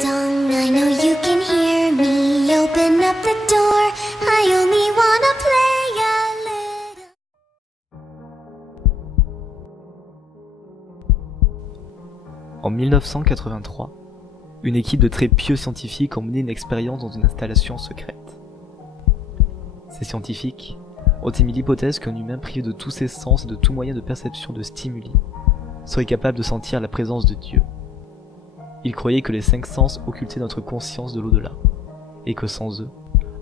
Dong, I know you can hear me. Open up the door. I only wanna play a little. En 1983, une équipe de très pieux scientifiques ont mené une expérience dans une installation secrète. Ces scientifiques ont émis l'hypothèse qu'un humain privé de tous ses sens et de tout moyen de perception de stimuli serait capable de sentir la présence de Dieu. Ils croyaient que les 5 sens occultaient notre conscience de l'au-delà, et que sans eux,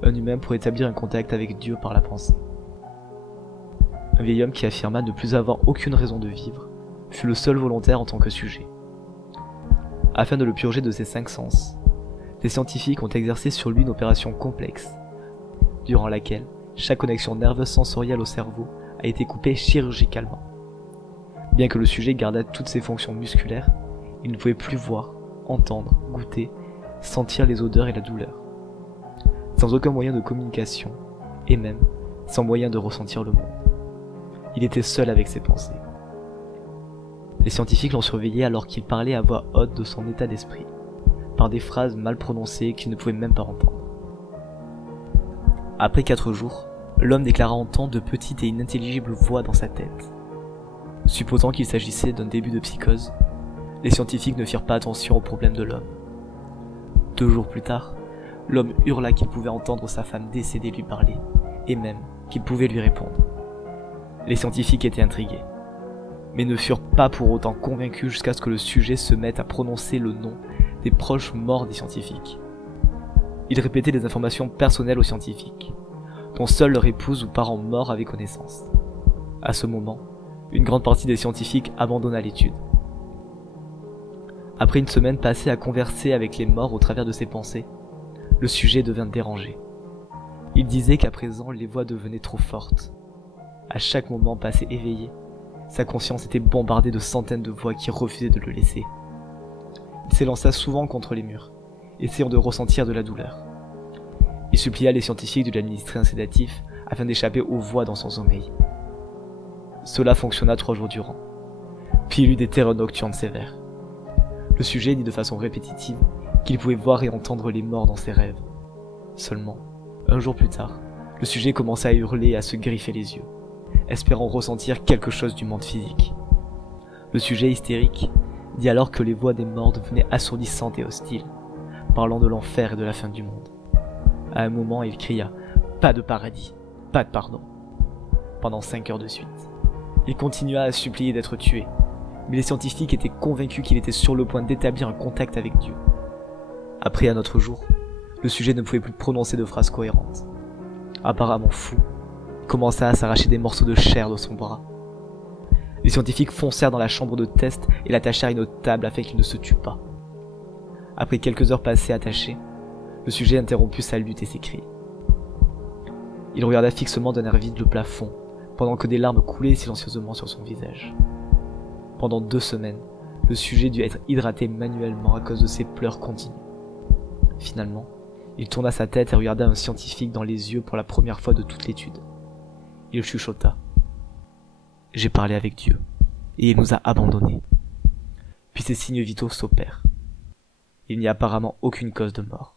un humain pourrait établir un contact avec Dieu par la pensée. Un vieil homme qui affirma ne plus avoir aucune raison de vivre fut le seul volontaire en tant que sujet. Afin de le purger de ses 5 sens, les scientifiques ont exercé sur lui une opération complexe, durant laquelle chaque connexion nerveuse sensorielle au cerveau a été coupée chirurgicalement. Bien que le sujet gardât toutes ses fonctions musculaires, il ne pouvait plus voir, entendre, goûter, sentir les odeurs et la douleur. Sans aucun moyen de communication, et même sans moyen de ressentir le monde. Il était seul avec ses pensées. Les scientifiques l'ont surveillé alors qu'il parlait à voix haute de son état d'esprit, par des phrases mal prononcées qu'il ne pouvait même pas entendre. Après 4 jours, l'homme déclara entendre de petites et inintelligibles voix dans sa tête. Supposant qu'il s'agissait d'un début de psychose, les scientifiques ne firent pas attention aux problèmes de l'homme. 2 jours plus tard, l'homme hurla qu'il pouvait entendre sa femme décédée lui parler, et même qu'il pouvait lui répondre. Les scientifiques étaient intrigués, mais ne furent pas pour autant convaincus jusqu'à ce que le sujet se mette à prononcer le nom des proches morts des scientifiques. Il répétait des informations personnelles aux scientifiques, dont seule leur épouse ou parents morts avaient connaissance. À ce moment, une grande partie des scientifiques abandonna l'étude. Après une semaine passée à converser avec les morts au travers de ses pensées, le sujet devint dérangé. Il disait qu'à présent les voix devenaient trop fortes. À chaque moment passé éveillé, sa conscience était bombardée de centaines de voix qui refusaient de le laisser. Il s'élança souvent contre les murs, essayant de ressentir de la douleur. Il supplia les scientifiques de lui administrer un sédatif afin d'échapper aux voix dans son sommeil. Cela fonctionna 3 jours durant, puis il eut des terreurs nocturnes sévères. Le sujet dit de façon répétitive qu'il pouvait voir et entendre les morts dans ses rêves. Seulement, un jour plus tard, le sujet commença à hurler et à se griffer les yeux, espérant ressentir quelque chose du monde physique. Le sujet hystérique dit alors que les voix des morts devenaient assourdissantes et hostiles, parlant de l'enfer et de la fin du monde. À un moment, il cria « Pas de paradis, pas de pardon » pendant 5 heures de suite. Il continua à supplier d'être tué, mais les scientifiques étaient convaincus qu'il était sur le point d'établir un contact avec Dieu. Après un autre jour, le sujet ne pouvait plus prononcer de phrases cohérentes. Apparemment fou, il commença à s'arracher des morceaux de chair de son bras. Les scientifiques foncèrent dans la chambre de test et l'attachèrent à une table afin qu'il ne se tue pas. Après quelques heures passées attaché, le sujet interrompit sa lutte et ses cris. Il regarda fixement d'un air vide le plafond, pendant que des larmes coulaient silencieusement sur son visage. Pendant 2 semaines, le sujet dut être hydraté manuellement à cause de ses pleurs continus. Finalement, il tourna sa tête et regarda un scientifique dans les yeux pour la première fois de toute l'étude. Il chuchota. « J'ai parlé avec Dieu, et il nous a abandonnés. » Puis ces signes vitaux s'opèrent. Il n'y a apparemment aucune cause de mort.